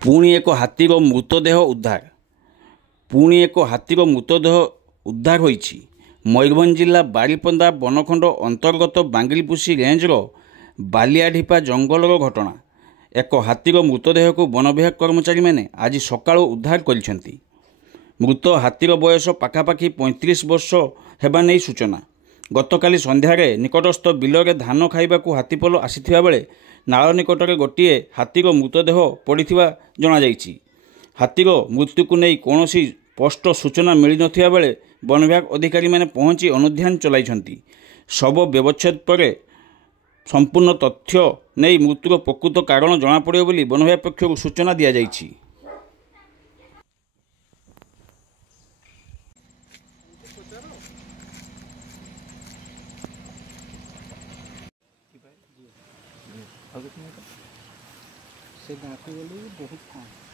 पुणी एक हाथीर मृतदेह उद्धार पुणी एक हाथीर मृतदेह उद्धार होईछि। मयूरभंज जिला बारिपदा बनखंड अंतर्गत बांगिलपुसी रेंजर बालियाढिपा जंगलर घटना। एक हाथीर मृतदेह को वन विभाग कर्मचारी मैंने आज सकाळु उद्धार करिसेंति। मृत हाथीर बयस पाखापाखि 35 वर्ष हेबा नै सूचना। गतकाली संध्यारे निकटस्थ बिलरे धान खाइबाकू हाथीपल आसीथिबा बेले नाळ निकटरे गोटिए हाथीर मृतदेह पड़िथिबा जणा जाइछि। हाथीर मृत्यु को नहीं कौनसी स्पष्ट सूचना मिल नथिबा बेले वन विभाग अधिकारी मैंने पहुंची अनुध्यान चलाइछंती। शव व्यवच्छेद पर संपूर्ण तथ्य नहीं मृत्युर प्रकृत कारण जना पड़िबो बोली वन विभाग पक्षरु सूचना दिया जाइछि। से गाँव बहुत कम।